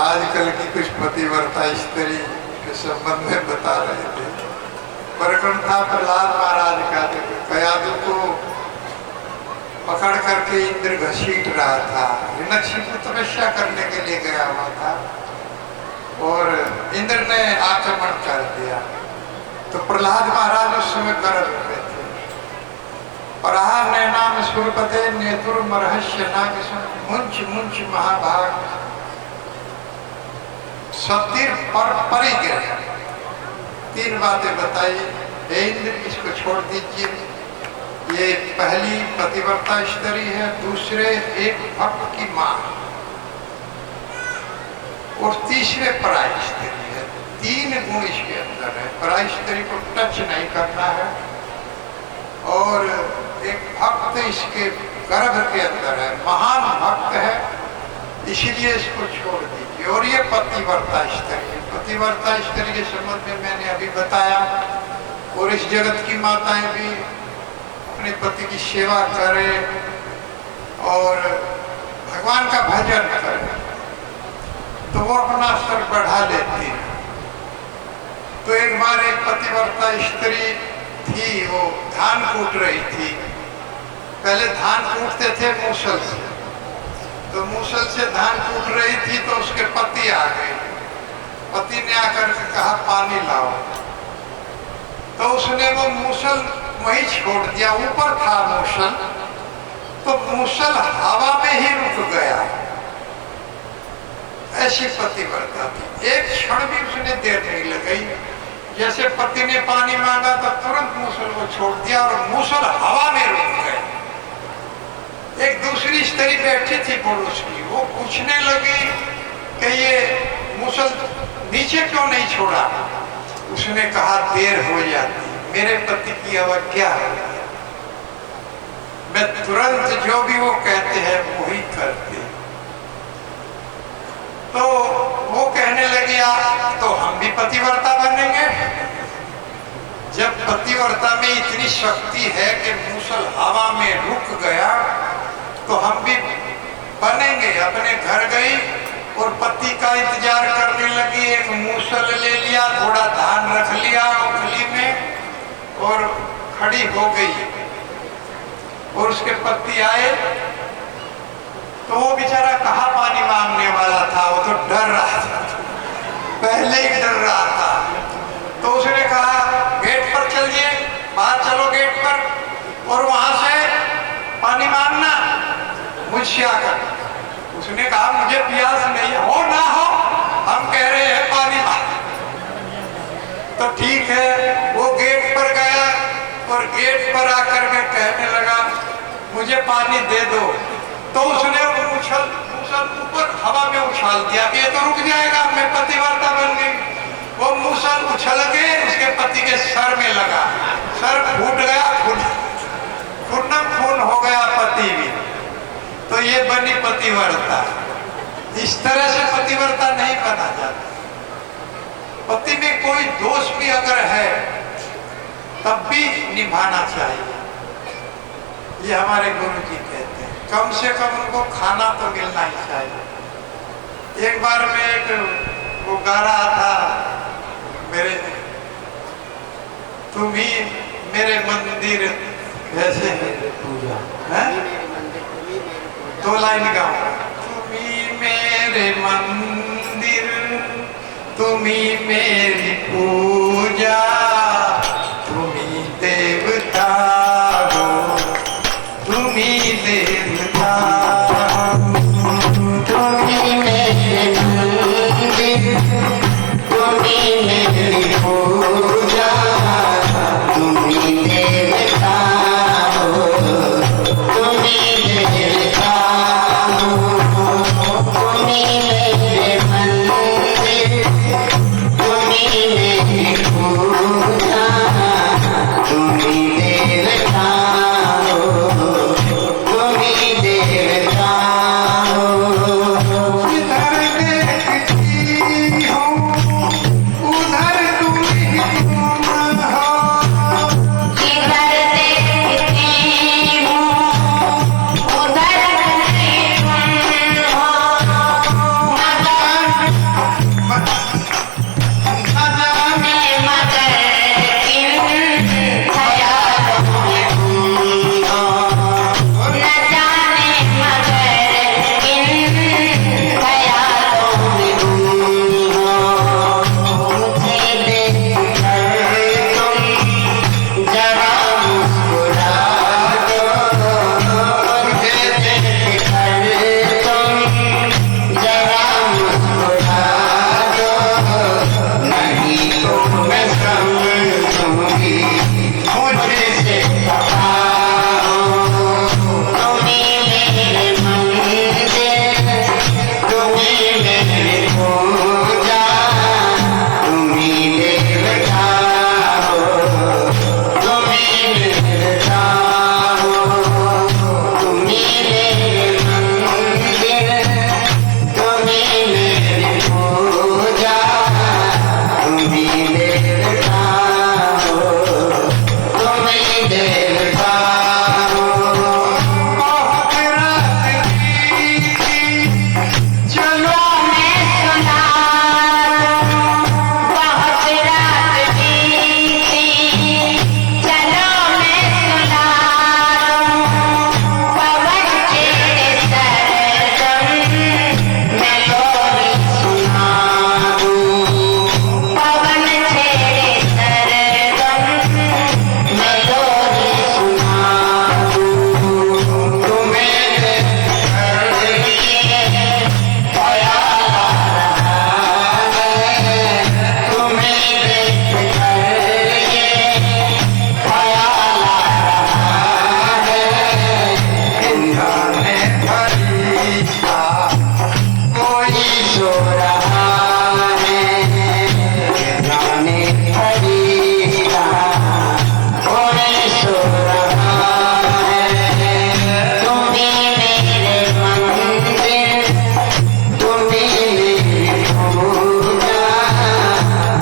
आजकल की कुछ पतिव्रता स्त्री के संबंध में बता रहे थे। प्रकरण था प्रहलाद महाराज का, कयादु को पकड़ करके इंद्र घसीट रहा था। हिरण्यकशिपु तपस्या करने के लिए गया हुआ था और इंद्र ने आक्रमण कर दिया। तो प्रहलाद महाराज उस समय गर्भ में थे। प्रहार नैनाम सुरपते नेतुर मरहस्य नागिसं मुंच मुंच महाभाग सतीर पर परिग्रह। तीन बातें बताई। हे इंद्र, इसको छोड़ दीजिए, ये पहली पतिव्रता स्त्री है, दूसरे एक भक्त की मां और तीसरे पराय स्त्री है। तीन गुण इसके अंदर है। पराय स्त्री को टच नहीं करना है और एक भक्त इसके गर्भ के अंदर है, महान भक्त है, इसीलिए इसको छोड़ दीजिए। और ये पतिव्रता स्त्री है। पतिव्रता स्त्री के संबंध में मैंने अभी बताया। और इस जगत की माताएं भी अपने पति की सेवा करें और भगवान का भजन करें तो वो अपना स्तर बढ़ा लेती है। तो एक बार एक पतिव्रता स्त्री थी, वो धान कूट रही थी। पहले धान कूटते थे मूसल से, तो मूसल से धान कूट रही थी तो उसके पति आ गए। पति ने आकर के कहा पानी लाओ, तो उसने वो मूसल वहीं छोड़ दिया। ऊपर था मूसल, तो मूसल हवा में ही रुक गया। ऐसी पतिव्रता थी। एक क्षण भी उसने देर नहीं लगाई। जैसे पति ने पानी मांगा तो तुरंत मूसल को छोड़ दिया और मूसल हवा में रुक गए। एक दूसरी स्त्री बैठी थी पड़ोस की, वो पूछने लगी कि ये मूसल नीचे क्यों नहीं छोड़ा। उसने कहा देर हो जाती, मेरे पति की अवज्ञा है, मैं तुरंत जो भी वो कहते हैं वही करती। तो वो कहने लगी तो हम भी पतिव्रता बनेंगे। जब पतिव्रता में इतनी शक्ति है कि मूसल हवा में रुक गया तो हम भी बनेंगे। अपने घर गई और पति का इंतजार करने लगी। एक मूसल ले लिया, थोड़ा धान रख लिया उखली में और खड़ी हो गई। और उसके पति आए तो वो बेचारा कहाँ पानी मांगने वाला था, वो तो डर रहा था, पहले ही डर रहा था। तो उसने कहा गेट पर चलिए, बाहर चलो गेट पर और वहां से पानी मांगना मुझसे आकर। उसने कहा मुझे प्यास नहीं हो ना हो, हम कह रहे हैं पानी मांग। तो ठीक है, वो गेट पर गया और गेट पर आकर के कहने लगा मुझे पानी दे दो। तो उसने मूसल ऊपर हवा में उछाल दिया कि ये तो रुक जाएगा, मैं पतिव्रता बन गई। वो मूसल उछल के उसके पति के सर में लगा, सर फूट गया, खून हो गया पति भी। तो ये बनी पतिव्रता। इस तरह से पतिव्रता नहीं बना जाता। पति में कोई दोष भी अगर है तब भी निभाना चाहिए। ये हमारे गुरु जी कहते हैं, कम से कम उनको खाना तो मिलना ही चाहिए। एक बार मैं एक वो गा रहा था, मेरे तुम ही मेरे मंदिर वैसे पूजा है, दो लाइन गाऊंगा। तुम ही मेरे मंदिर, तुम ही मेरी पूजा, तुम ही देवता हो, तुम ही देवता, तुम ही मेरे मंदिर, तुम ही मेरी पूजा, तुम ही देवता हो, तुम ही देवता हो, तुम ही मेरे मंदिर, तुम ही सो रहा है जाने फरीदा, कोई सो रहा है। तुम ही मेरे मंदिर, तुम ही मेरी पूजा,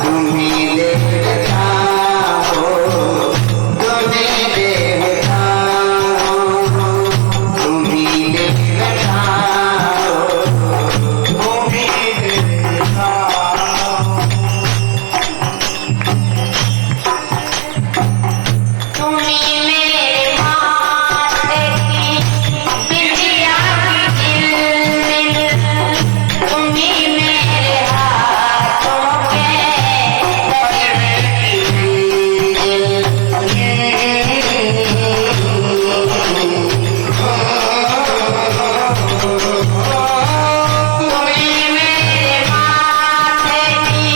तुम ही देवता हो, तुम ही देवता हो, तुम ही देवता हो, तुम ही देवता हो। तुम ही मेरे माथे की बिंदिया की झिलमिल, तुम ही मेरे हाथों के गजरे की तुम ही मेरे माथे की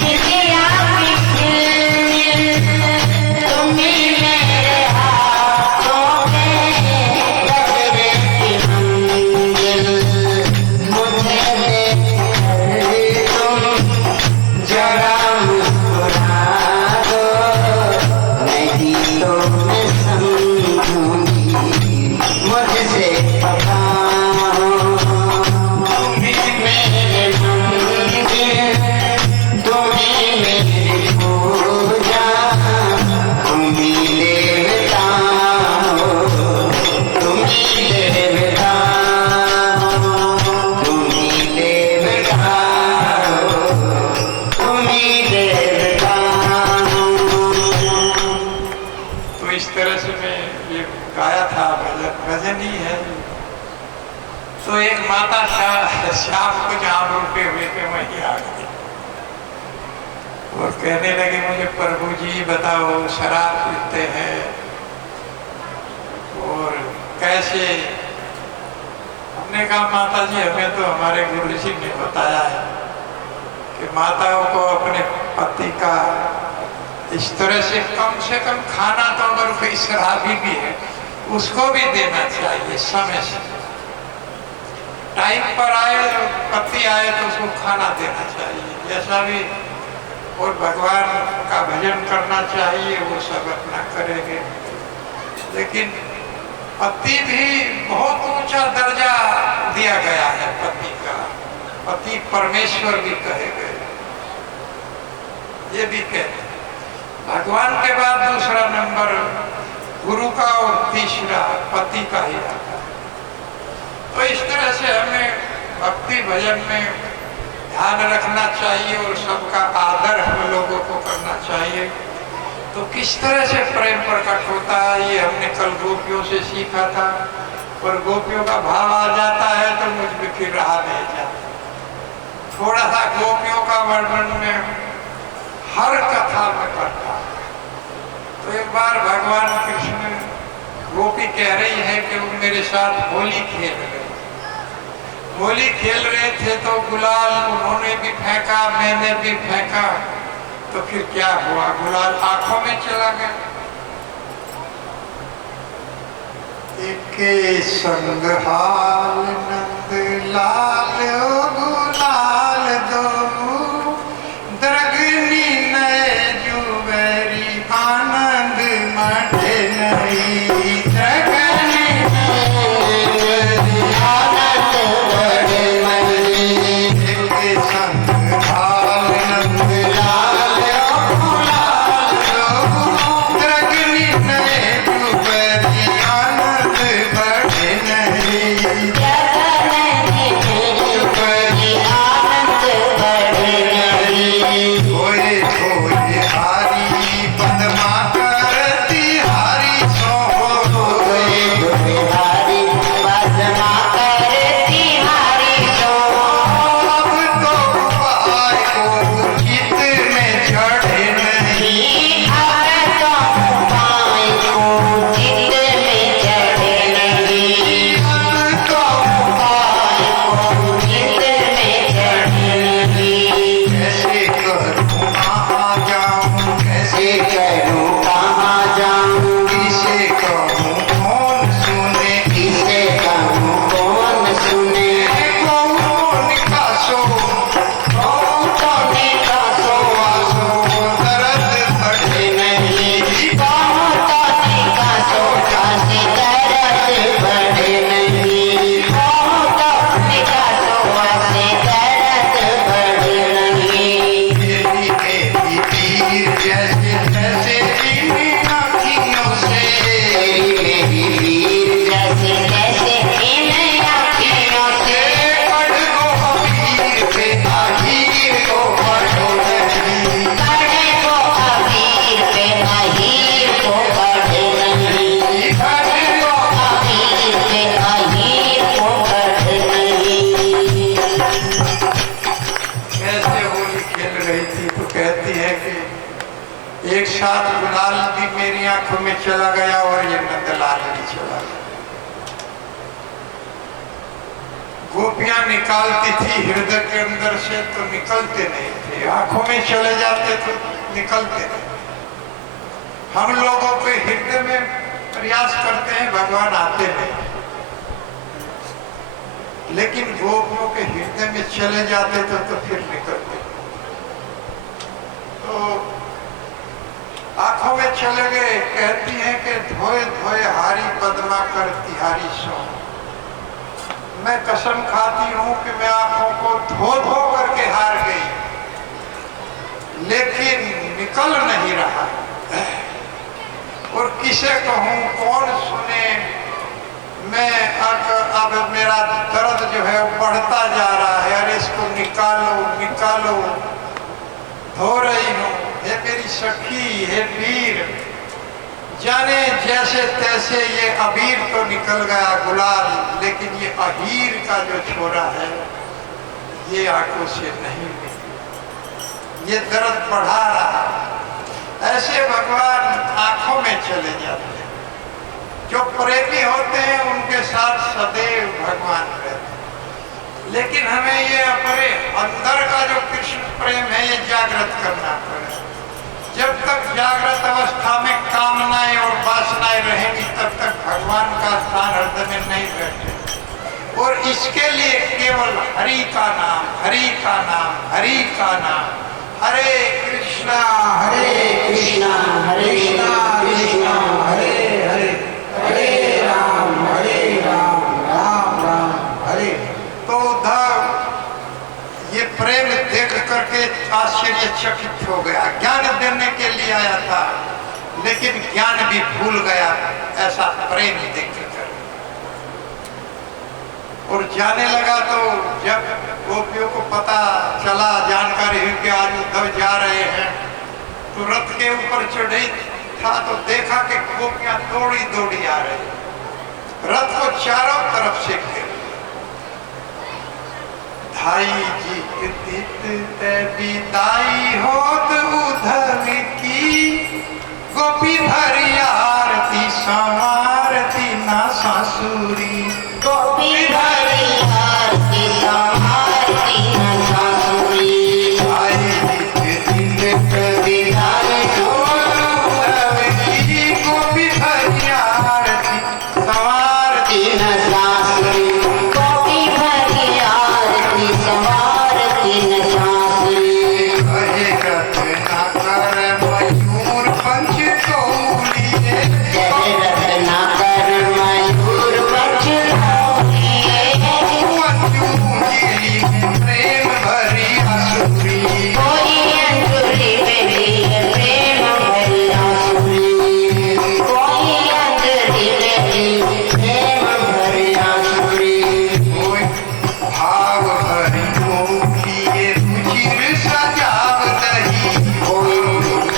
बिंदिया की झिलमिल, तुम ही मेरे हाथों के गजरे की मंजिल। मुझे देखकर तुम जरा मुस्कुरा दो, नहीं तो मैं समझूंगी मुझसे खफा हो। तुम ही मेरे मंदिर, तुम ही मेरी पूजा, तुम ही देवता हो, तुम ही देवता हो, तुम ही देवता हो, तुम ही देवता हो। तो इस तरह से मैं ये गाया था भजन, भजन ही है। तो एक माता शाम को जहाँ रुके हुए थे वहीं आ गई और कहने लगे, मुझे प्रभु जी बताओ शराब पीते हैं और कैसे? हमने कहा माता जी हमें तो हमारे गुरु जी ने बताया है कि माताओं को अपने पति का इस तरह से कम खाना, तो अगर कोई शराबी भी है उसको भी देना चाहिए समय से। टाइम पर आए, पति आए तो उसको खाना देना चाहिए, जैसा भी। और भगवान का भजन करना चाहिए, वो सब अपना करेंगे। लेकिन पति भी बहुत ऊंचा दर्जा दिया गया है पति का। पति परमेश्वर भी कहे गए, ये भी कहते हैं। भगवान के बाद दूसरा नंबर गुरु का और तीसरा पति का ही आता है। तो इस तरह से हमें भक्ति भजन में ध्यान रखना चाहिए और सबका आदर हम लोगों को करना चाहिए। तो किस तरह से प्रेम प्रकट होता है ये हमने कल गोपियों से सीखा था। और गोपियों का भाव आ जाता है तो मुझ में फिर रहा नहीं जाता। थोड़ा सा गोपियों का वर्णन में हर कथा में करता। तो एक बार भगवान कृष्ण, गोपी कह रही है कि वो मेरे साथ होली खेल रहे। होली खेल रहे थे तो गुलाल उन्होंने भी फेंका, मैंने भी फेंका। तो फिर क्या हुआ? गुलाल आंखों में चला गया। एक संग हाल नंद लाल गुलाल दो, दरगनी नए जुबेरी आनंद मटे नहीं। दरगनी आनंद बड़े नहीं। एक संग हाल नंद लाल गुलाल दो, दरगनी नए जुबेरी आनंद बड़े नहीं। एक साथ गुलाल भी मेरी आंखों में चला गया और ये नंदलाल भी चला गया। गोपियां निकालती थी हृदय के अंदर से तो निकलते नहीं थे, आंखों में चले जाते तो निकलते नहीं। हम लोगों के हृदय में प्रयास करते हैं, भगवान आते नहीं, लेकिन गोपियों के हृदय में चले जाते तो फिर निकलते। तो आंखों में चले गए। कहती हैं कि धोए धोए हारी पद्मा करती हारी सो। मैं कसम खाती हूं कि मैं आंखों को धो धो करके हार गई, लेकिन निकल नहीं रहा। और किसे कहूं, कौन सुने। मैं अब मेरा दर्द जो है वो बढ़ता जा रहा है। अरे इसको निकालो निकालो, धो रही हूं। हे मेरी सखी, हे वीर, जाने जैसे तैसे ये अबीर तो निकल गया गुलाल, लेकिन ये अहीर का जो छोरा है ये आंखों से नहीं मिली, ये दर्द बढ़ा रहा। ऐसे भगवान आंखों में चले जाते हैं। जो प्रेमी होते हैं उनके साथ सदैव भगवान रहते हैं, लेकिन हमें ये अपने अंदर का जो कृष्ण प्रेम है ये जागृत करना पड़ेगा। जब तक जागृत अवस्था में कामनाएं और वासनाएं रहेंगी तब तक भगवान का स्थान हृदय में नहीं बैठे। और इसके लिए केवल हरि का नाम, हरि का नाम, हरि का नाम। हरे कृष्णा हरे कृष्णा कृष्णा कृष्णा हरे हरे, हरे राम राम राम हरे। तो उद्धव ये प्रेम देख करके आश्चर्यचकित हो गया। ज्ञान देने के लिए आया था, लेकिन ज्ञान भी भूल गया ऐसा प्रेम देख कर। और जाने लगा तो जब गोपियों को पता चला, जानकारी हुई कि आज उद्धव जा रहे हैं, तो रथ के ऊपर चढ़ी था तो देखा कि गोपियां दौड़ी दौड़ी आ रही, रथ को चारों तरफ से घेर। धाई जी विदाई होत उद्धव की, गोपी भरी आरती समारती ना सासुरी। गोपी भरी आरती समारती न सासुरी। धाई जी विदाई होत उद्धव की, गोपी भरी आरती समारती न सासुरी। गोपी भरी आरती समारती न सासुरी। कहे रत्ना कर मयूर पंच कौलिए, जय रत्नाकर मयूर पंच कौलिए। अंजूरी में प्रेम भरी आसुरी। कोई अंजलि में प्रेम भरी आसुरी। कोई अंजलि में प्रेम भरी आसुरी। कोई भाव भरी मोखिए रुचिर सजाव दही। कोई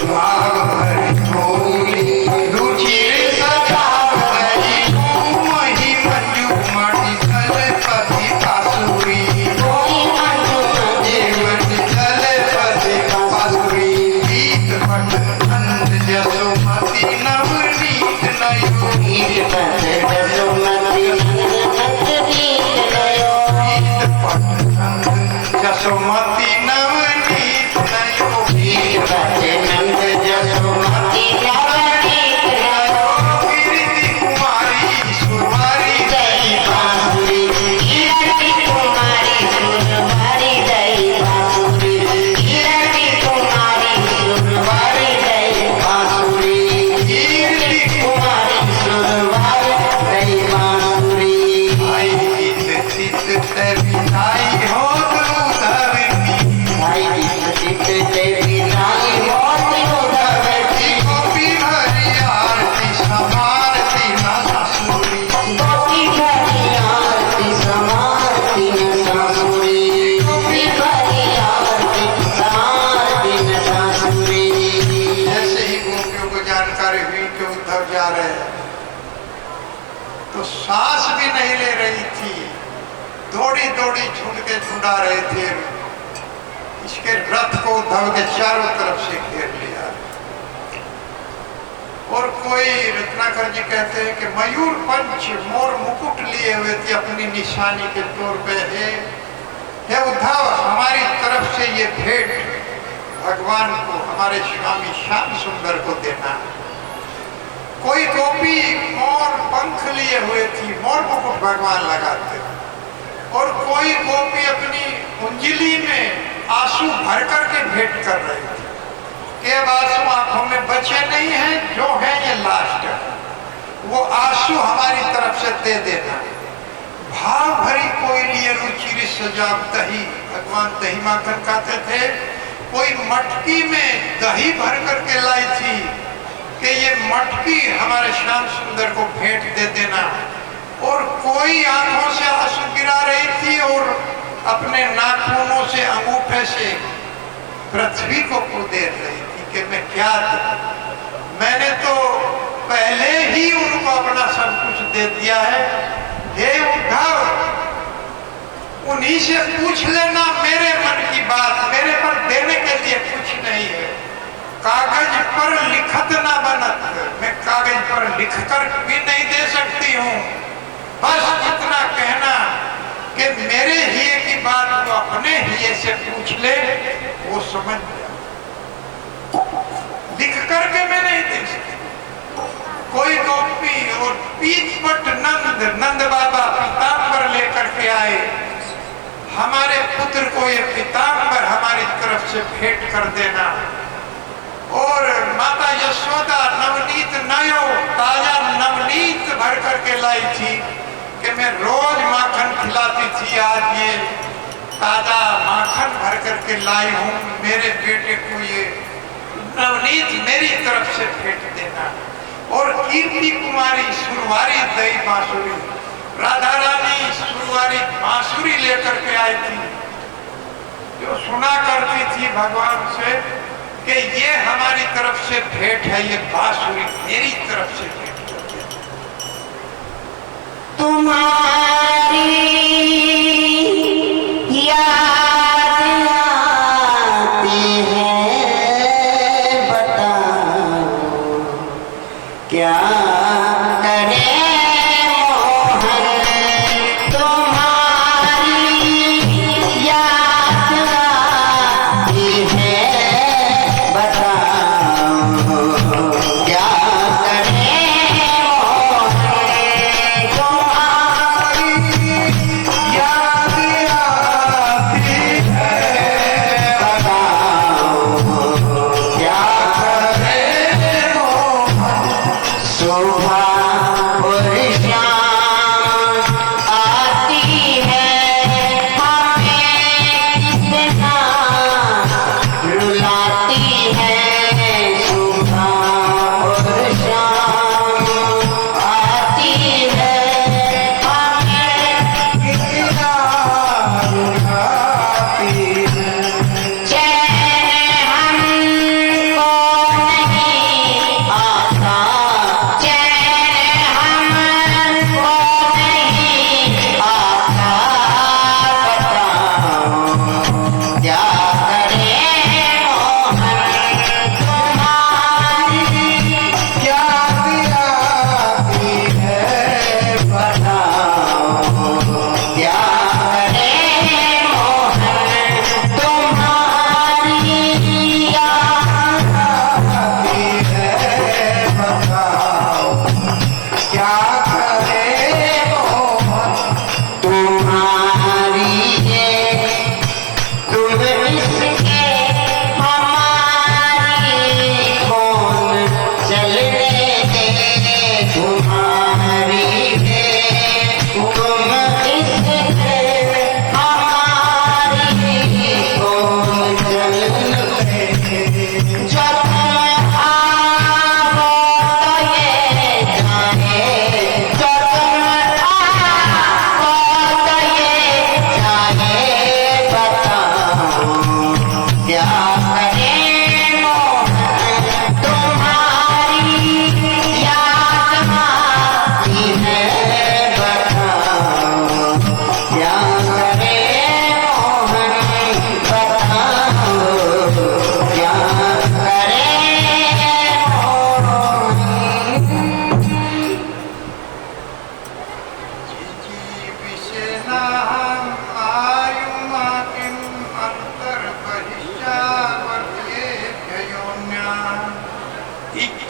भाव भरी मोखी रुचिर सजाव दही। मोही मंजू मणि दलपति आसुरी। कोई अंजुमन देवत दलपति आसुरी। गीत पट नंद जसोमती नवनीत नयो। वीर पद जसुमती नंद नीत नयो। गीत पट नंद जसोमती नवनीत नयो। वीर पद नंद जसुमती नवनीत नयो। कीर्ति कुमारी सुरवारी दई बांसुरी। कीर्ति कुमारी सुरवारी दई बांसुरी। कीर्ति कुमारी सुरवारी दई बांसुरी। कीर्ति कुमारी सुरवारी दई बांसुरी। आई गीत चित ते विदाई होत उद्धव की। भाई गीत ते विदाई होत उद्धव की। गोपी भरी आरती समारती ना सासुरी। गोपी भरी आरती समारती न सासुरी। गोपी भरी आरती समारती न सासुरी। जैसे ही गोपियों को जानकारी हुई कि उद्धव जा रहे हैं, तो सांस भी नहीं ले रही थी, दौड़ी दौड़ी झुंड के ढूंढा रहे थे। इसके रथ को उद्धव के चारों तरफ से घेर लिया। और कोई रत्नाकर जी कहते हैं कि मयूर पंच मोर मुकुट लिए हुए थे अपनी निशानी के तौर पे। हे उद्धव, हमारी तरफ से ये भेंट भगवान को, हमारे स्वामी श्याम सुंदर को देना। कोई गोपी मोर पंख लिए हुए थी, मोर मुकुट भगवान लगाते, और कोई गोपी अपनी उंजली में आंसू भर करके भेंट कर रही थी कि अब आंसू आंखों में बचे नहीं हैं, जो है ये लास्ट है, वो आंसू हमारी तरफ से दे देना। भाव भरी कोई लिए रुचि सजाब दही, भगवान दही माखन खाते थे। कोई मटकी में दही भर करके लाई थी कि ये मटकी हमारे श्याम सुंदर को भेंट दे देना। और कोई आंखों से आंसू गिरा रही थी और अपने नाखूनों से, अंगूठे से पृथ्वी को कुदेर रही थी कि मैं क्या दूं। मैंने तो पहले ही उनको अपना सब कुछ दे दिया है। हे उद्धव, उन्हीं से पूछ लेना मेरे मन की बात, मेरे पर देने के लिए कुछ नहीं है। कागज पर लिखत ना बनत, मैं कागज पर लिखकर भी नहीं दे सकती हूँ। बस इतना कहना कि मेरे हिये की बात वो अपने हिये से पूछ ले, वो समझ जाए। लिख करके मैं नहीं दे सकती। कोई गोपी और पीछपट नंद बाबा पीताम्बर लेकर के आए, हमारे पुत्र को ये पीताम्बर हमारी तरफ से भेंट कर देना। और माता यशोदा नवनीत नयो ताजा नवनीत भर करके लाई थी कि मैं रोज माखन खिलाती थी, आज ये ताजा माखन भर करके लाई हूँ, मेरे बेटे को ये नवनीत मेरी तरफ से भेंट देना। और कीर्ति कुमारी सुरवारी दई बांसुरी, राधा रानी सुरवारी बांसुरी लेकर के आई थी, जो सुना करती थी भगवान से कि ये हमारी तरफ से भेंट है, ये बांसुरी मेरी तरफ से भेंट है। तुम्हारी याद आती है, बताओ क्या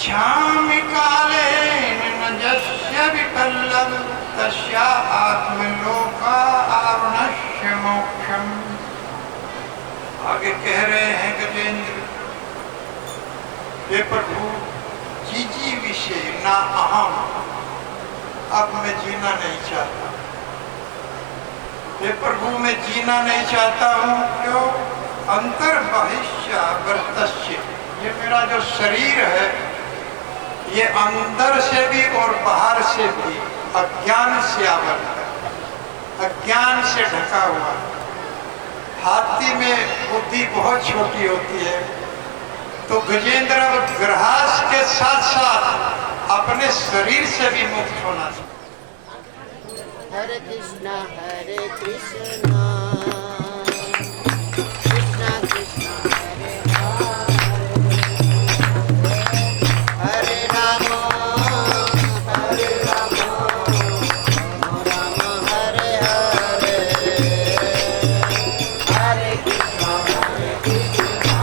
गच्छामि कालेन न यस्य विपल्लव तस्या आत्मलोका आवरणस्य मोक्षम। आगे कह रहे हैं गजेंद्र, हे प्रभु जीजी विषय ना अहम, अब मैं जीना नहीं चाहता। हे प्रभु मैं जीना नहीं चाहता हूँ, क्यों? अंतर बहिष्य वर्तस्य, ये मेरा जो शरीर है ये अंदर से भी और बाहर से भी अज्ञान से आवृत है, अज्ञान से ढका हुआ है। हाथी में बुद्धि बहुत छोटी होती है, तो गजेंद्र अब ग्रहास के साथ साथ अपने शरीर से भी मुक्त होना चाहिए। हरे कृष्णा कृष्णा कृष्णा हरे हरे राम राम हरे हरे हरे कृष्णा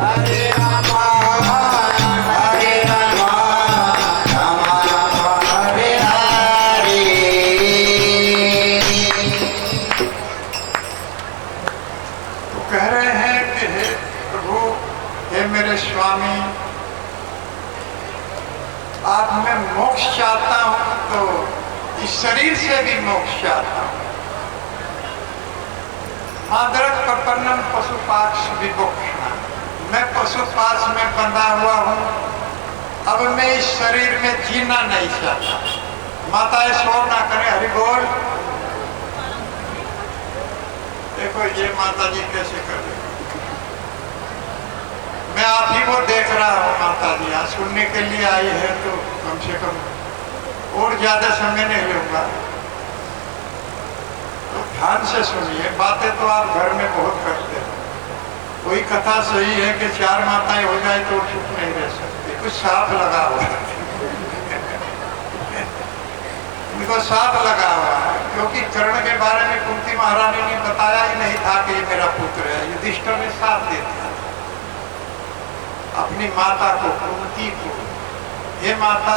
हरे राम हरे राम राम राम हरे हरे। तो कह रहे हैं कि हे प्रभु, हे मेरे स्वामी, आप मैं मोक्ष चाहता हूं तो इस शरीर से भी मोक्ष चाहता हूं। मादरक प्रपन्नम पशुपाक्ष विभोक्षणा, मैं पशुपाश में बंधा हुआ हूँ, अब मैं इस शरीर में जीना नहीं चाहता। माताएं शोर ना करें, हरि बोल। देखो ये माता जी कैसे कर रहे, मैं आप ही को देख रहा हूँ। माता जी आज सुनने के लिए आई है तो कम से कम और ज्यादा समय नहीं लूंगा, तो ध्यान से सुनिए। बातें तो आप घर में बहुत करते हैं, कोई कथा सही है कि 4 माताएं हो जाए तो चुप नहीं रह सकते, कुछ साफ लगा हुआ है उनको साफ लगा हुआ है, क्योंकि कर्ण के बारे में कुंती महारानी ने बताया ही नहीं था कि ये मेरा पुत्र है। युधिष्ठिर ने साथ दे दिया अपनी माता को, कुंती को, हे माता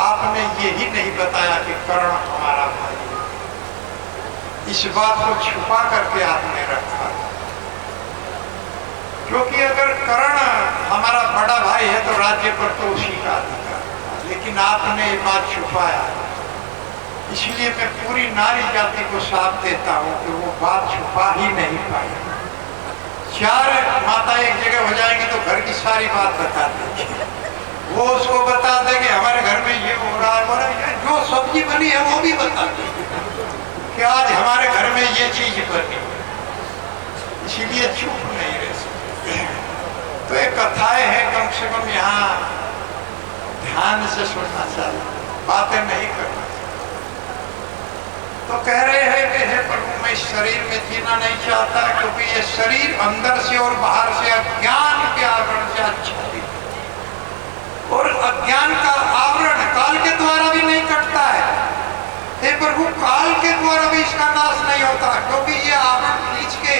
आपने यही नहीं बताया कि कर्ण हमारा भाई है, इस बात को छुपा करके आपने रखा। क्योंकि अगर कर्ण हमारा बड़ा भाई है तो राज्य पर तो उसी का अधिकार, लेकिन आपने ये बात छुपाया। इसलिए मैं पूरी नारी जाति को साथ देता हूँ कि वो बात छुपा ही नहीं पाई। 4 माता एक जगह हो जाएगी तो घर की सारी बात बता देगी। वो उसको बता देंगे हमारे घर में ये हो रहा है, जो सब्जी बनी है वो भी बता देगी कि आज हमारे घर में ये चीज बनी, इसीलिए चुप नहीं रह सकते। तो ये कथाएं हैं, कम से कम यहाँ ध्यान से सुनना चाहिए, बातें नहीं करना। तो कह रहे हैं कि हे प्रभु मैं इस शरीर में जीना नहीं चाहता, क्योंकि ये शरीर अंदर से और बाहर से अज्ञान के आवरण से आच्छादित है, और अज्ञान का आवरण काल के द्वारा भी नहीं कटता है। हे प्रभु काल के द्वारा भी इसका नाश नहीं होता, क्योंकि ये आवरण खींच के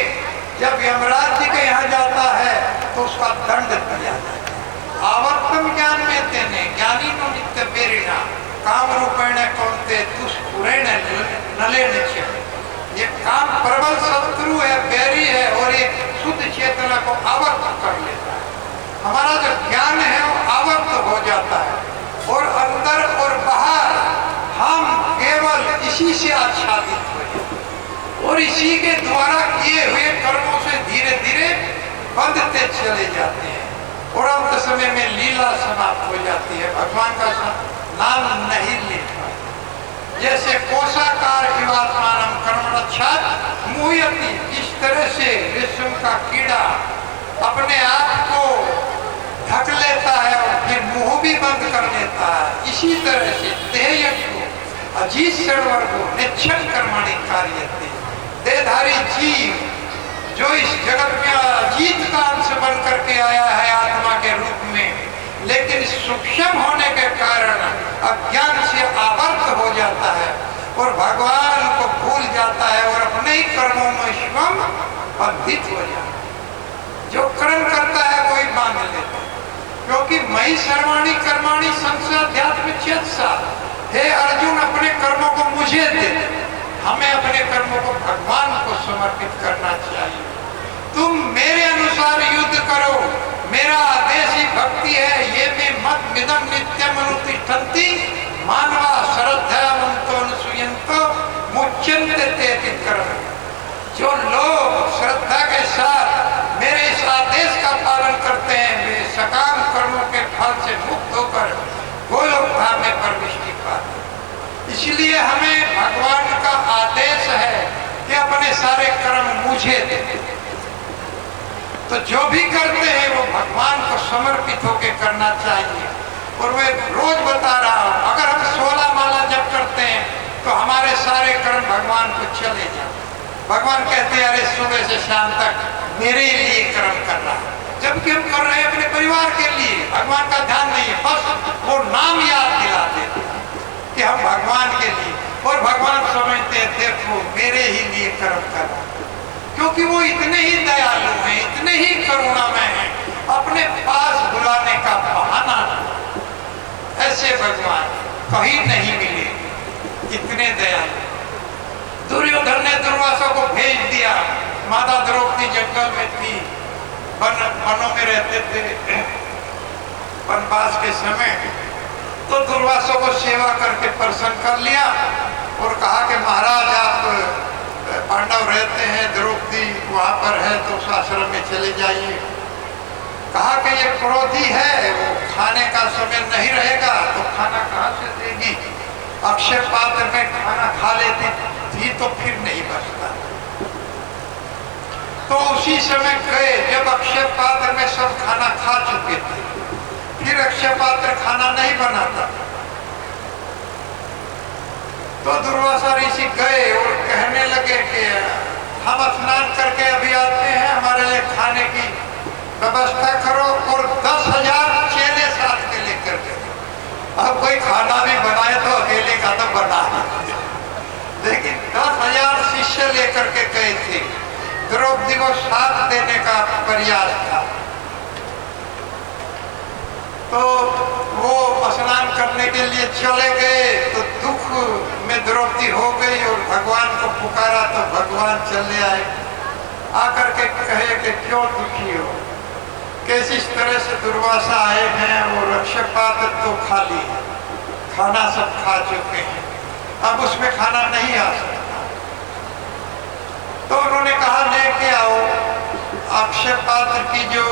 जब यमराज जी के यहाँ जाता है तो उसका दंड दिया जाता है। आवर्तम ज्ञान में तेने ज्ञानी नो नित्य पेरिणा काम रूपेण कौनते दुष्पुरेण नले निश्चय। ये काम प्रबल शत्रु है, बैरी है, और ये शुद्ध चेतना को आवर्त कर लेता है। हमारा जो ज्ञान है वो आवर्त हो जाता है, और अंदर और बाहर हम केवल इसी से आच्छादित हो जाते हैं, और इसी के द्वारा किए हुए कर्मों से धीरे धीरे बंधते चले जाते हैं, और अंत समय में लीला समाप्त हो जाती है, भगवान का नाम नहीं ले पाते। जैसे कोशाकार इवात्मानम कर्मरक्षात् मुह्यति, इस तरह से रेशम का कीड़ा अपने आप को ढक लेता है और फिर मुंह भी बंद कर लेता है, इसी तरह से देहयज्ञ अजीत सर्वर को निच्छन कर्मणि कार्यते, देहधारी जीव जो इस जगत में अजीत का अंश बन करके आया है आत्मा के रूप में, लेकिन सूक्ष्म होने के कारण अज्ञान से आवर्त हो जाता है और भगवान को भूल जाता है, और अपने मई कर्मों में स्वम बंधित हो जाए। जो कर्म करता है वही बांध लेता है, क्योंकि मई सर्वाणी कर्माणि संस्याध्यात्म चेतसा। हे अर्जुन, अपने कर्मों को मुझे दे। हमें अपने कर्मों को भगवान को समर्पित करना चाहिए। तुम मेरे अनुसार युद्ध करो, मेरा आदेश ही भक्ति है। ये में मत मिदम नित्यम अनुतिष्ठन्ति मानवा श्रद्धावन्तो अनुसूयन्तो मुच्यन्ते ते कर्म। जो लोग श्रद्धा के साथ मेरे इस आदेश का पालन करते हैं, वे सकाम कर्मों के फल से मुक्त होकर गोलोक धाम में प्रविष्टि पाते। इसलिए हमें भगवान का आदेश है कि अपने सारे कर्म मुझे दे। तो जो भी करते हैं वो भगवान को समर्पित होकर करना चाहिए। और मैं रोज बता रहा हूँ, अगर हम 16 माला जप करते हैं तो हमारे सारे कर्म भगवान को चले जाए। भगवान कहते हैं, अरे सुबह से शाम तक मेरे लिए कर्म कर रहा है, जबकि हम कर रहे हैं अपने परिवार के लिए। भगवान का ध्यान नहीं है, बस वो नाम याद दिला देते कि हम भगवान के लिए। और भगवान समझते हैं, देखो मेरे ही लिए कर्म कर रहा है, क्योंकि वो इतने ही दयालु हैं, इतने ही करुणामय हैं, अपने पास बुलाने का बहाना ऐसे भगवान कहीं नहीं मिले, इतने दयालु। दुर्योधन ने दुर्वासा को भेज दिया। माता द्रौपदी जंगल में थी, वनों में रहते थे वनवास के समय। तो दुर्वासा को सेवा करके प्रसन्न कर लिया और कहा कि महाराज, आप पांडव रहते हैं, द्रौपदी वहां पर है, तो उस आश्रम में चले जाइए। कहा कि ये क्रोधी है, वो खाने का समय नहीं रहेगा तो खाना कहाँ से देगी। अक्षय पात्र में खाना खा लेती थी तो फिर नहीं बचता। तो उसी समय गए जब अक्षय पात्र में सब खाना खा चुके थे, फिर अक्षय पात्र खाना नहीं बनाता। तो दुर्वासा ऋषि गए और कहने लगे कि हम स्नान करके अभी आते हैं, हमारे लिए खाने की व्यवस्था करो। और 10,000 चेले साथ के लेकर के, अब कोई खाना भी बनाए तो अकेले का तो बना, लेकिन 10,000 शिष्य लेकर के गए थे। द्रौपदी को साथ देने का प्रयास था। तो वो स्नान करने के लिए चले गए तो दुख में द्रौपदी हो गई और भगवान को पुकारा तो भगवान चले आए। आकर के कहे कि क्यों दुखी हो, कैसी इस तरह से दुर्वासा आए हैं और अक्षय पात्र तो खाली है, खाना सब खा चुके हैं, अब उसमें खाना नहीं आ सकता। तो उन्होंने कहा लेके आओ अक्षय पात्र की जो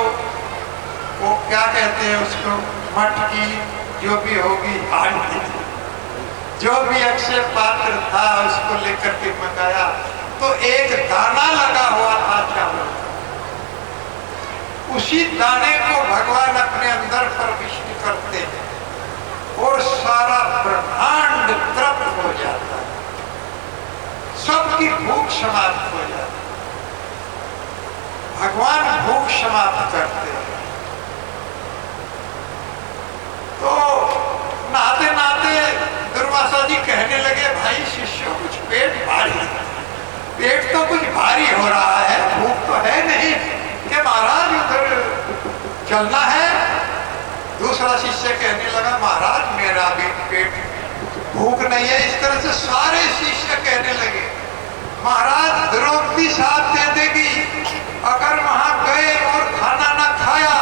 वो क्या कहते हैं उसको, मटकी जो भी होगी, हांडी, जो भी अक्षय पात्र था उसको लेकर के मंगाया। तो एक दाना लगा हुआ था चावल, उसी दाने को भगवान अपने अंदर प्रविष्ट करते हैं और सारा ब्रह्मांड तृप्त हो जाता है, सबकी भूख समाप्त हो जाती है। भगवान भूख समाप्त करते हैं। तो नहाते नहाते दुर्वासा जी कहने लगे, भाई शिष्यों कुछ पेट भारी, पेट तो कुछ भारी हो रहा है, भूख तो है नहीं कि महाराज उधर चलना है। दूसरा शिष्य कहने लगा, महाराज मेरा भी पेट भूख नहीं है। इस तरह से सारे शिष्य कहने लगे, महाराज द्रौपदी साथ दे देगी, अगर वहां गए और खाना ना खाया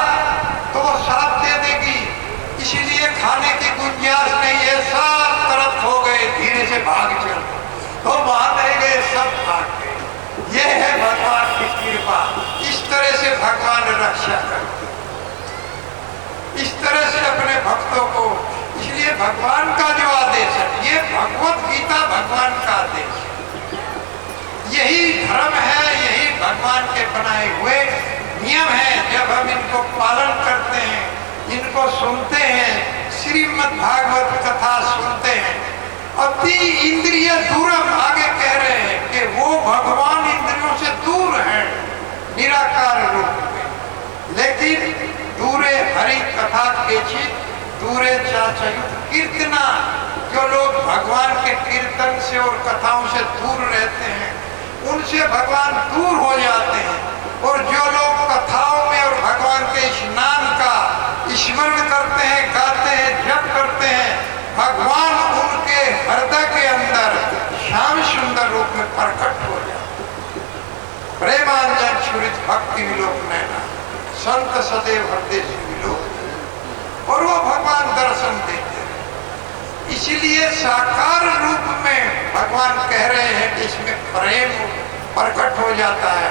तो वो साथ दे देगी, इसीलिए खाने की गुंजाइश नहीं है, सब तरफ हो गए, धीरे से भाग चल। तो वहां रह गए, सब भाग गए। ये है भगवान की कृपा। इस तरह से भगवान रक्षा करते, इस तरह से अपने भक्तों को। इसलिए भगवान का जो आदेश है, ये भगवत गीता भगवान का आदेश है, यही धर्म है, यही भगवान के बनाए हुए नियम है। जब हम इनको पालन करते हैं, इनको सुनते हैं, श्रीमद् भागवत कथा सुनते हैं, अति इंद्रिय दूरम, आगे कह रहे हैं कि वो भगवान इंद्रियों से दूर हैं निराकार रूप में, लेकिन दूरे हरि कथा केचित दूरे चाचयुत कीर्तना। जो लोग भगवान के कीर्तन से और कथाओं से दूर रहते हैं, उनसे भगवान दूर हो जाते हैं। और जो लोग कथाओं में और भगवान के स्नान का स्मरण करते हैं, गाते हैं, जप करते हैं, भगवान उनके हृदय के अंदर श्याम सुंदर रूप में प्रकट हो जाते। प्रेमांजन छुरित भक्ति विलोक नैना, संत सदैव हृदय से विलोक। और वो भगवान दर्शन देते हैं। इसलिए साकार रूप में भगवान कह रहे हैं कि इसमें प्रेम प्रकट हो जाता है,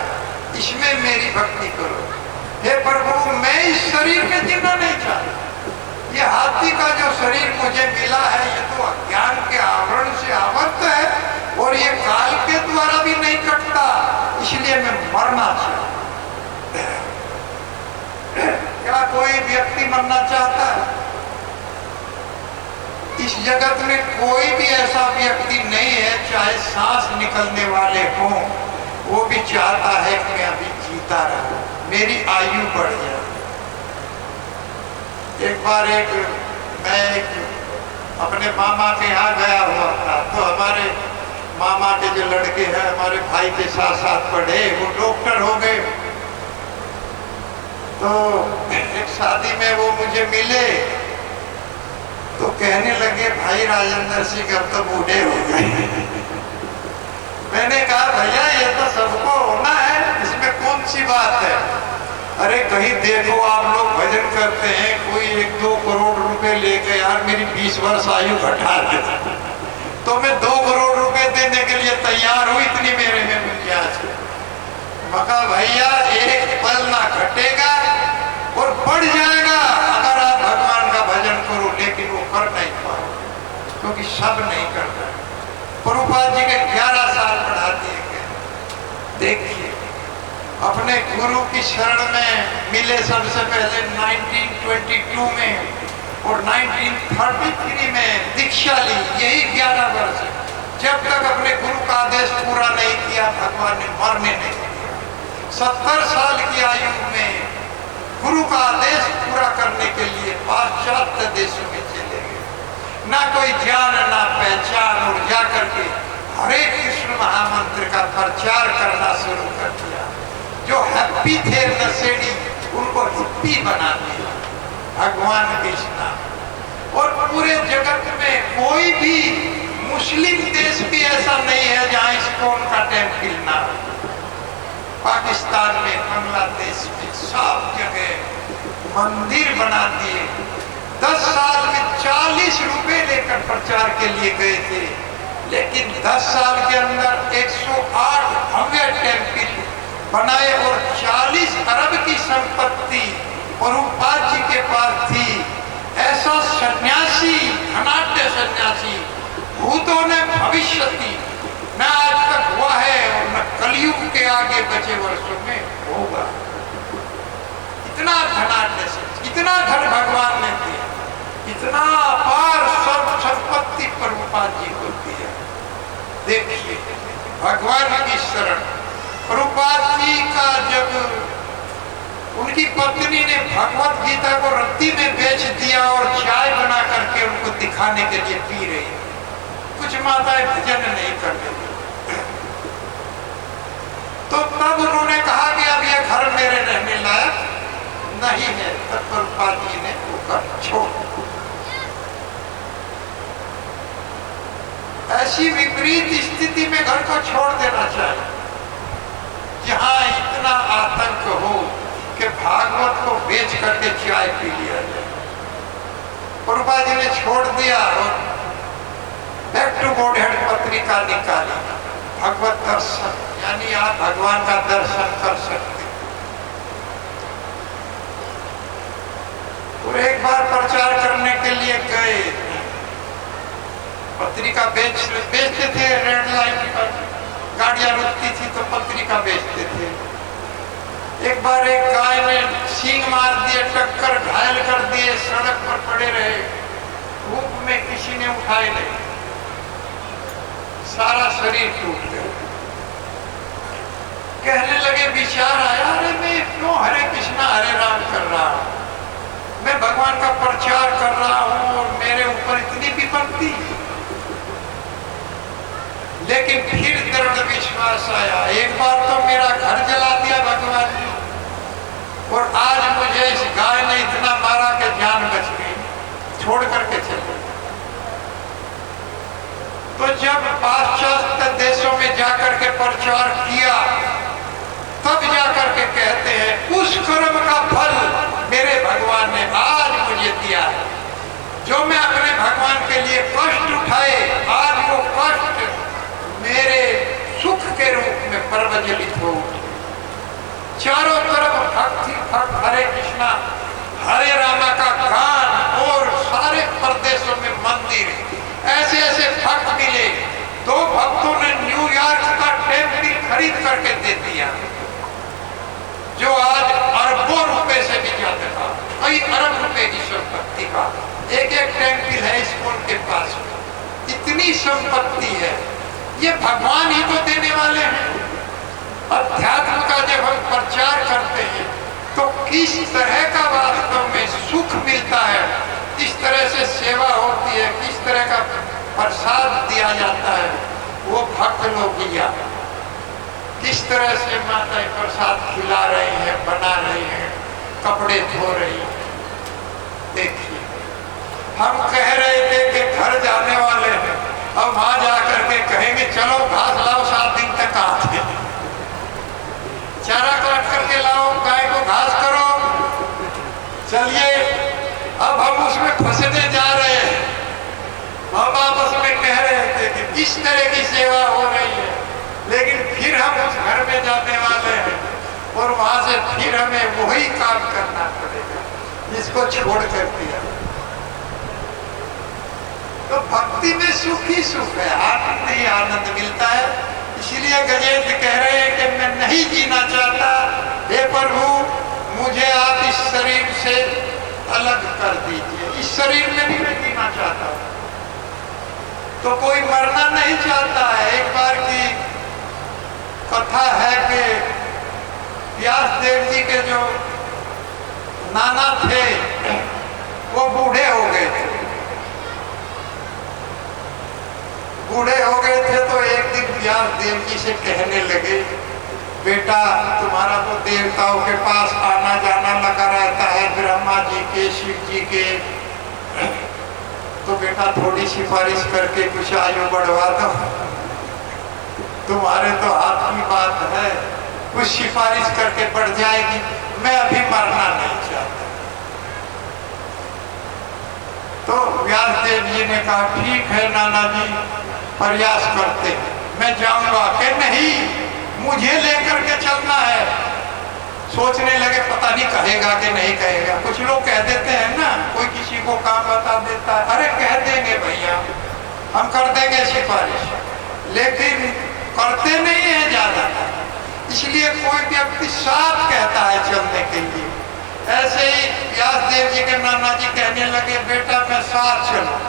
इसमें मेरी भक्ति करो। हे प्रभु, मैं इस शरीर में जीना नहीं चाहता। ये हाथी का जो शरीर मुझे मिला है, ये तो अज्ञान के आवरण से आवृत है और ये काल के द्वारा भी नहीं कटता, इसलिए मैं मरना चाहता। क्या कोई व्यक्ति मरना चाहता है? इस जगत में कोई भी ऐसा व्यक्ति नहीं है, चाहे सांस निकलने वाले हों, वो भी चाहता है कि मैं अभी जीता रहूं, मेरी आयु बढ़ जाए। एक बार मैं अपने मामा के यहाँ गया हुआ था, तो हमारे मामा के जो लड़के हैं हमारे भाई के साथ साथ पढ़े, वो डॉक्टर हो गए। तो एक शादी में वो मुझे मिले तो कहने लगे, भाई राजेंद्र सिंह अब तो बूढ़े हो गए। मैंने कहा, भैया ये तो सबको होना है, इसमें कौन सी बात है? अरे कहीं देखो आप लोग भजन करते हैं, कोई 1-2 करोड़ रुपए लेके यार मेरी 20 वर्ष आयु घटा दे, तो मैं 2 करोड़ रुपए देने के लिए तैयार हूं, इतनी मेरे में गुंजाइश है। मका भैया एक पल ना घटेगा और बढ़ जाएगा अगर आप भगवान का भजन करो, लेकिन वो कर नहीं पाओ क्योंकि सब नहीं करता। प्रभुपाद जी के 11 साल बढ़ा दिए गए। देखिए, अपने गुरु की शरण में मिले सबसे पहले 1922 में और 1933 में दीक्षा ली, यही 11 वर्ष। जब तक अपने गुरु का आदेश पूरा नहीं किया, भगवान ने मरने नहीं दिया। 70 साल की आयु में गुरु का आदेश पूरा करने के लिए पाश्चात्य देशों में चले गए, ना कोई जान ना पहचान, और जाकर के हरे कृष्ण महामंत्र का प्रचार करना शुरू कर दिया। जो हैप्पी थे नशेड़ी, उनको हिप्पी बना दिया भगवान कृष्ण। और पूरे जगत में कोई भी मुस्लिम देश भी ऐसा नहीं है जहां इस्कॉन का टेम्पल ना हो। पाकिस्तान में, बांग्लादेश में, सब जगह मंदिर बना दिए। 10 साल में 40 रुपए लेकर प्रचार के लिए गए थे, लेकिन 10 साल के अंदर 108 भव्य टेम्पल बनाए और 40 अरब की संपत्ति प्रभुपाद जी के पास थी। ऐसा सन्यासी, धनाढ्य सन्यासी, भूतों ने भविष्य थी, न आज तक हुआ है और न कलयुग के आगे बचे वर्षों में होगा। इतना धनाढ्य, इतना धन भगवान ने दिया, इतना अपार सर्व संपत्ति प्रभुपाद जी को दिया। देखिए, भगवान की शरण। प्रभुपाद जी का जब उनकी पत्नी ने भगवत गीता को रत्ती में बेच दिया और चाय बना करके उनको दिखाने के लिए पी रही, कुछ माताएं भजन नहीं कर रही, तो तब उन्होंने कहा कि अब ये घर मेरे रहने लायक नहीं है। तब प्रभुपाद जी ने वो घर छोड़। ऐसी विपरीत स्थिति में घर को छोड़ देना चाहिए जहां इतना आतंक हो कि भागवत को बेच करके चाय पी लिया जाए। प्रभुपाद जी ने छोड़ दिया और बैक टू गॉडहेड पत्रिका निकाली, भगवत दर्शन, यानी आप भगवान का दर्शन कर सकते। और एक बार प्रचार करने के लिए गए, पत्रिका बेचते थे, रेड लाइन पर गाड़ियां रुकती थी तो पत्रिका बेचते थे। एक बार एक गाय ने सींग मार दिए, टक्कर, घायल कर दिए, सड़क पर पड़े रहे, धूप में किसी ने उठाए नहीं, सारा शरीर टूट गया। कहने लगे, विचार आया, अरे मैं क्यों हरे कृष्णा हरे राम कर रहा हूं, मैं भगवान का प्रचार कर रहा हूं और मेरे ऊपर इतनी विपत्ति। लेकिन फिर दृढ़ विश्वास आया। एक बार तो मेरा घर जला दिया भगवान ने, और आज मुझे इस गाय ने इतना मारा कि जान बच गई, छोड़ करके चले। तो जब पाश्चात्य देशों में जाकर के प्रचार किया, तब जाकर के कहते हैं उस कर्म का फल मेरे भगवान ने आज मुझे दिया है। जो मैं अपने भगवान के लिए कष्ट उठाए, आज वो कष्ट मेरे सुख के रूप में प्रज्वलित हो उठे। चारों तरफ भक्ति भक्त हरे कृष्णा हरे रामा का गान, और सारे प्रदेशों में मंदिर, ऐसे ऐसे भक्त मिले। दो भक्तों ने न्यूयॉर्क का टेम्पल खरीद करके दे दिया, जो आज अरबों रुपए से भी ज्यादा था, कई अरब रुपए की संपत्ति का एक एक टेम्पल है स्कूल के पास। इतनी संपत्ति है, ये भगवान ही तो देने वाले हैं। अध्यात्म का जब हम प्रचार करते हैं तो किस तरह का वास्तव में सुख मिलता है, किस तरह से सेवा होती है, किस तरह का प्रसाद दिया जाता है, वो भक्त लोग ही याद। किस तरह से माता प्रसाद खिला रही है, बना रही है, कपड़े धो रही है। देखिए, हम कह रहे थे कि घर जाने वाले हैं, अब वहां जाकर के कहेंगे चलो घास लाओ, 7 दिन तक आते, चारा काट करके लाओ, गाय को घास करो, चलिए। अब हम उसमें फंसने जा रहे हैं। हम आपस में कह रहे थे कि किस तरह की सेवा हो रही है, लेकिन फिर हम उस घर में जाने वाले हैं, और वहां से फिर हमें वही काम करना पड़ेगा जिसको छोड़ कर दिया। तो भक्ति में सुख ही सुख है, आनंद ही आनंद मिलता है। इसलिए गजेंद्र कह रहे हैं कि मैं नहीं जीना चाहता, हे प्रभु मुझे आप इस शरीर से अलग कर दीजिए, इस शरीर में भी मैं जीना चाहता हूं। तो कोई मरना नहीं चाहता है। एक बार की कथा है कि व्यासदेव जी के जो नाना थे वो बूढ़े हो गए थे। बूढ़े हो गए थे तो एक दिन व्यासदेव जी से कहने लगे, बेटा तुम्हारा तो देवताओं के पास आना जाना लगा रहता है, ब्रह्मा जी के, शिव जी के, तो बेटा थोड़ी सिफारिश करके कुछ आयु बढ़वा दो। तुम्हारे तो हाथ की बात है, कुछ सिफारिश करके बढ़ जाएगी, मैं अभी मरना नहीं चाहता। तो व्यासदेव जी ने कहा ठीक है नाना जी, प्रयास करते हैं, मैं जाऊंगा। कि नहीं, मुझे लेकर के चलना है। सोचने लगे पता नहीं कहेगा कि नहीं कहेगा। कुछ लोग कह देते हैं ना, कोई किसी को काम बता देता है, अरे कह देंगे भैया, हम कर देंगे सिफारिश, लेकिन करते नहीं है ज्यादा। इसलिए कोई व्यक्ति साथ कहता है चलने के लिए। ऐसे ही व्यासदेव जी के नाना जी कहने लगे, बेटा मैं साथ चलूं।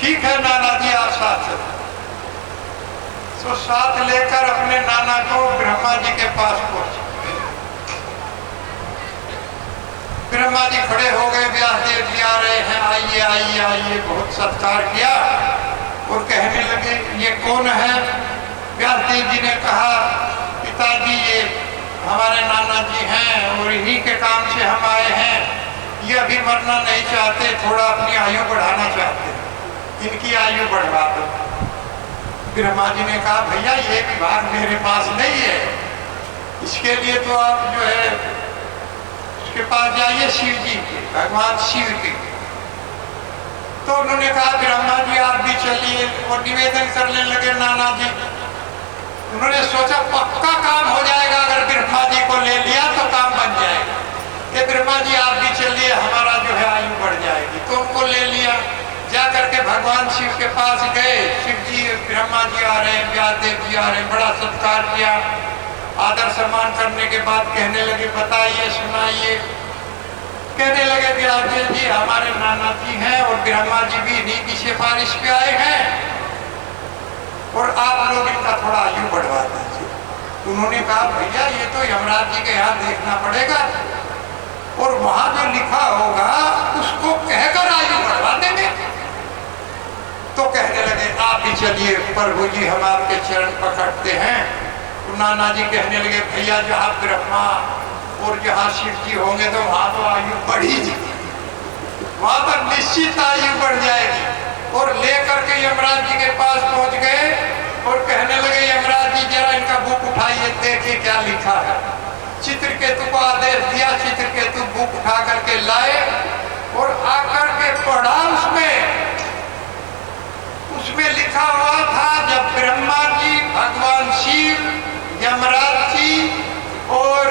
ठीक है नाना जी, आप साथ चलो। तो साथ लेकर अपने नाना को ब्रह्मा जी के पास पहुंचे। ब्रह्मा जी खड़े हो गए, व्यासदेव जी आ रहे हैं, आइए आइए आइए, बहुत सत्कार किया और कहने लगे ये कौन है। व्यासदेव जी ने कहा पिताजी ये हमारे नाना जी हैं और इन्हीं के काम से हम आए हैं। ये अभी मरना नहीं चाहते, थोड़ा अपनी आयु बढ़ाना चाहते, इनकी आयु बढ़वा दो। ब्रह्मा जी ने कहा भैया ये विभाग मेरे पास नहीं है, इसके लिए तो आप जो है उसके पास जाइए, शिव जी के, भगवान शिव के। तो उन्होंने कहा ब्रह्मा जी आप भी चलिए, और निवेदन करने लगे नाना जी। उन्होंने सोचा पक्का काम हो जाएगा, अगर ब्रह्मा जी को ले लिया तो काम बन जाएगा, कि ब्रह्मा जी आप भी चलिए, हमारा जो है आयु बढ़ जाएगी। तो उनको ले लिया, जा करके भगवान शिव के पास गए। शिव जी, ब्रह्मा जी आ रहे हैं, व्यासदेव जी आ रहे हैं, बड़ा सत्कार किया। आदर सम्मान करने के बाद कहने लगे बताइए सुनाइए। कहने लगे व्यासदेव जी हमारे नाना जी हैं और ब्रह्मा जी भी इन्हीं की सिफारिश पे आए हैं, और आप लोग इनका थोड़ा आयु बढ़वा दीजिए। उन्होंने कहा भैया ये तो यमराज जी के यहाँ देखना पड़ेगा, और वहां जो लिखा होगा उसको कहकर आयु बढ़वा देंगे। तो तो कहने लगे आप ही चलिए प्रभु जी, हम आपके चरण पकड़ते हैं। तो नाना जी कहने लगे भैया जहाँ ब्रह्मा और जहाँ शिव जी होंगे तो वहां तो आयु बढ़ी जाएगी, वहां पर निश्चित आयु बढ़ जाएगी। और लेकर के यमराज जी के पास पहुंच गए और कहने लगे यमराज जी जरा इनका बुक उठाइए, देखिए क्या लिखा है। चित्रकेतु को आदेश दिया, चित्रकेतु बुक उठा करके लाए और आकर के पढ़ा। उसमें लिखा हुआ था जब ब्रह्मा जी, भगवान शिव, यमराज जी और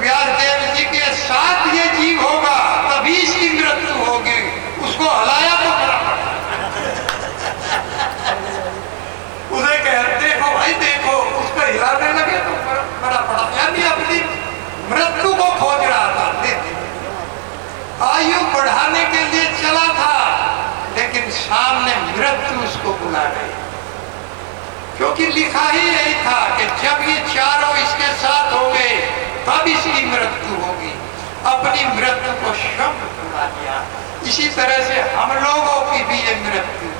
व्यासदेव जी के साथ ये जीव होगा तभी इसकी मृत्यु होगी। उसको हलाया तो बड़ा पड़ा। उसे कह देखो भाई देखो, उसको हिलाने लगे तो बड़ा पड़ा। यानी अपनी मृत्यु को खोज रहा था। आयु बढ़ाने के लिए चला था लेकिन सामने मृत्यु उसको बुला गई, क्योंकि लिखा ही यही था कि जब ये चारों इसके साथ हो गए तब इसकी मृत्यु होगी। अपनी मृत्यु को शब्द बुला दिया। इसी तरह से हम लोगों की भी ये मृत्यु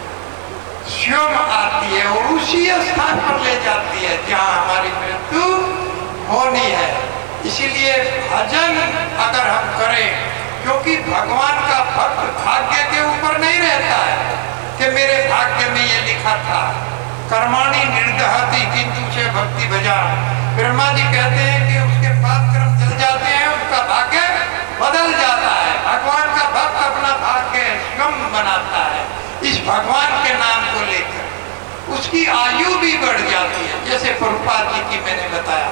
स्वयं आती है और उसी स्थान पर ले जाती है जहां हमारी मृत्यु होनी है। इसीलिए भजन अगर हम करें, क्योंकि भगवान का भक्त भाग्य के ऊपर नहीं रहता है कि मेरे भाग्य में ये लिखा था। कर्माणि निर्दहति किंतु से भक्ति भजा। ब्रह्मा जी कहते हैं कि उसके पाप कर्म जल जाते हैं, उसका भाग्य बदल जाता है। भगवान का भक्त अपना भाग्य स्वयं बनाता है इस भगवान के नाम को लेकर। उसकी आयु भी बढ़ जाती है। जैसे प्रभुपाद जी की मैंने बताया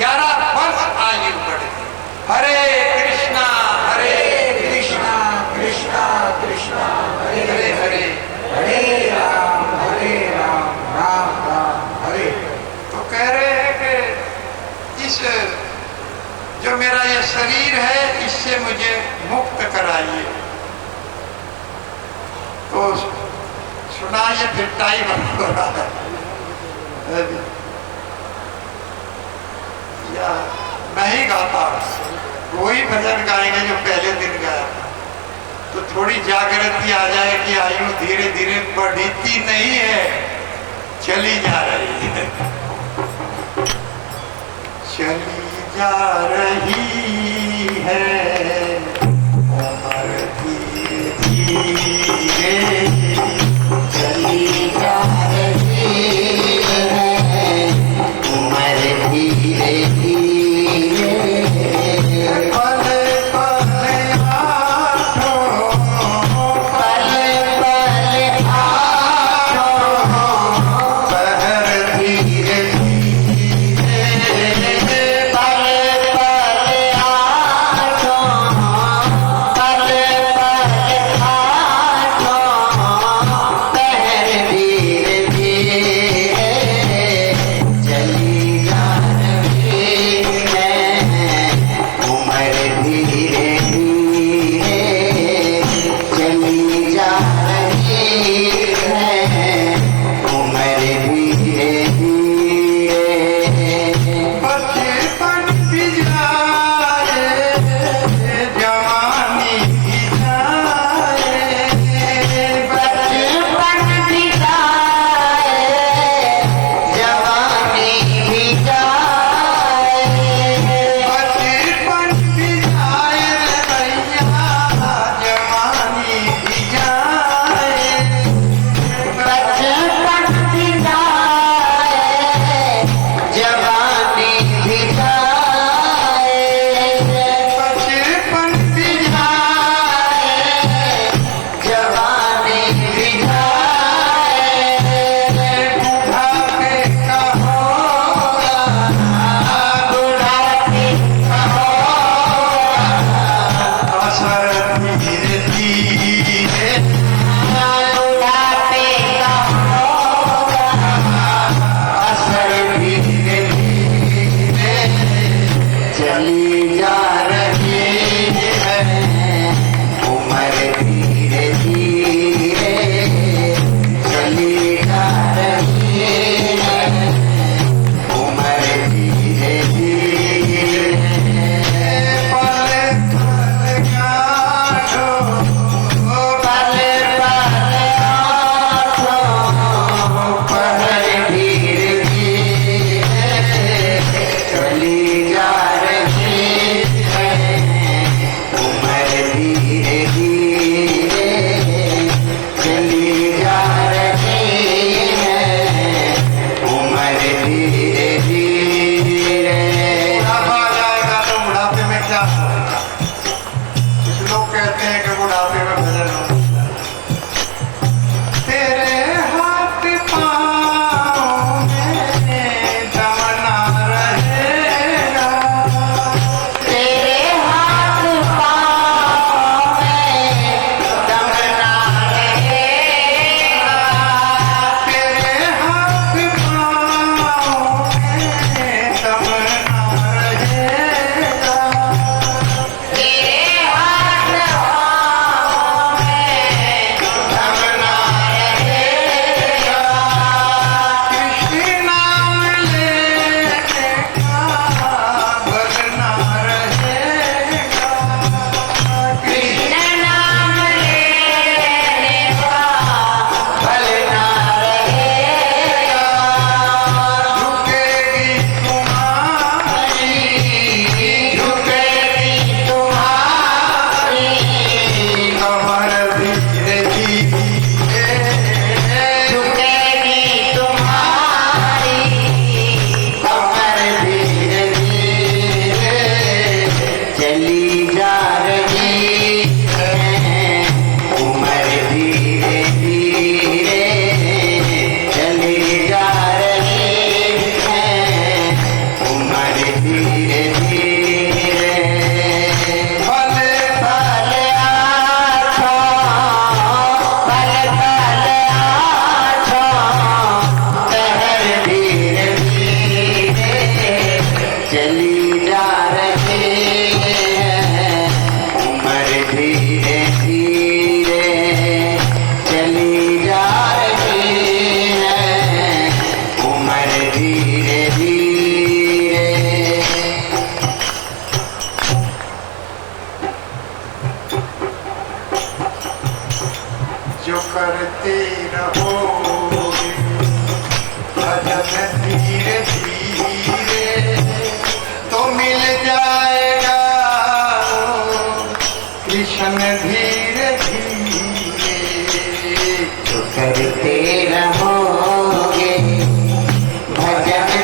11 वर्ष आयु बढ़ गई। हरे कृष्णा कृष्णा कृष्णा हरे हरे, हरे राम राम राम हरे। तो कह रहे हैं कि इस जो मेरा ये शरीर है इससे मुझे मुक्त कराइए। तो सुनाइए, फिर टाइम हो रहा है या नहीं गाता, वही भजन गाएंगे जो पहले दिन गाया था। तो थोड़ी जागृति आ जाए कि आयु धीरे धीरे बढ़ती नहीं है, चली जा रही है, चली जा रही है उम्र धीरे धीरे चली जा रही है उम्र धीरे धीरे। पल पल आठों पल पल आठों पहर धीरे धीरे। पल पल धीरे धीरे। जो करते रहोगे भजन धीरे धीरे तो मिल जाएगा कृष्ण धीरे धीरे। जो करते रहोगे भजन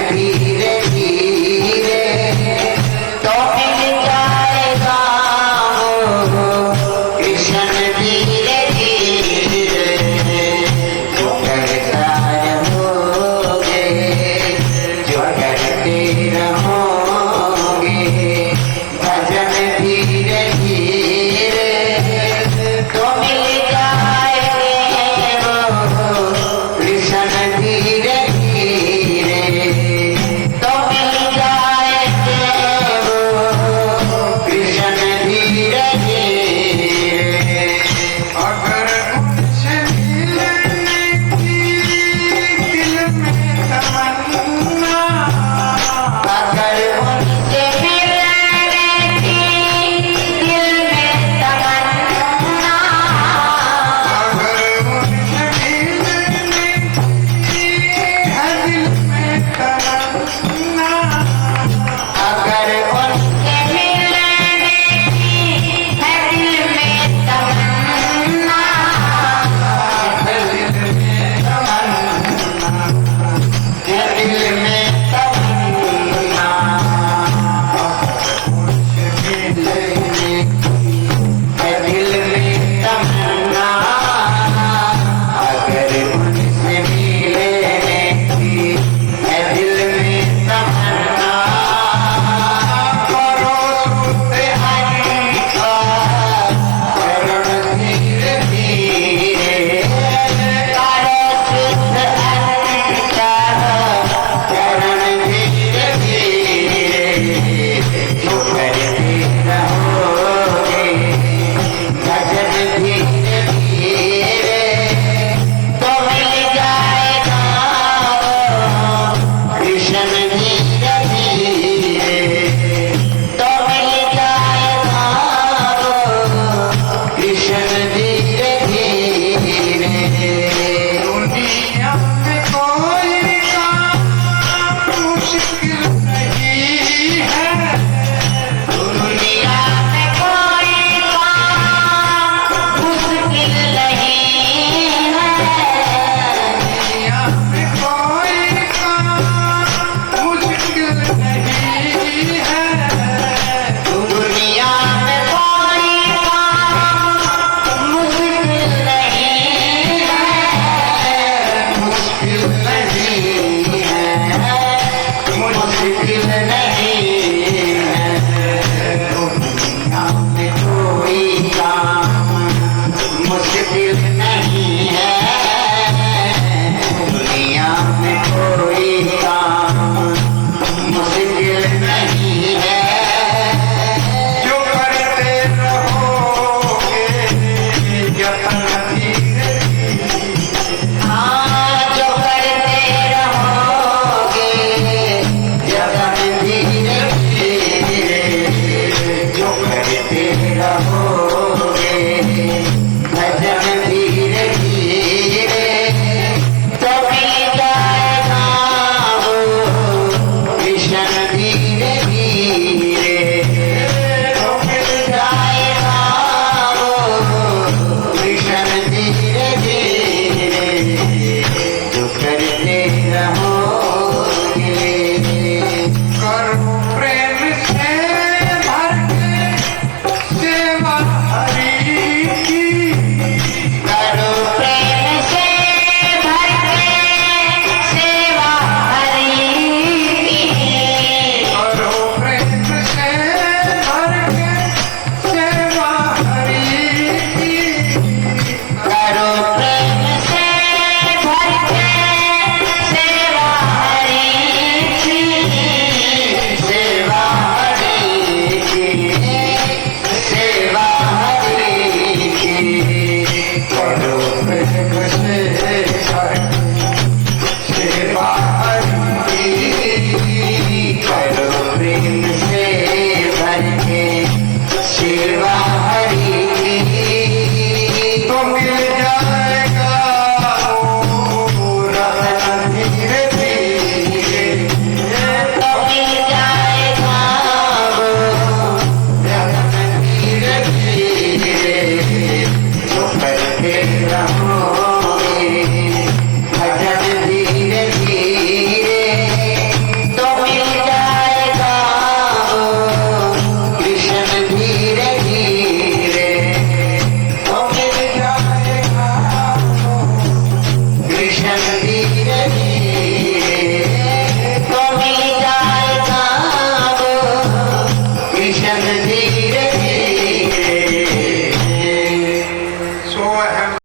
जगदीश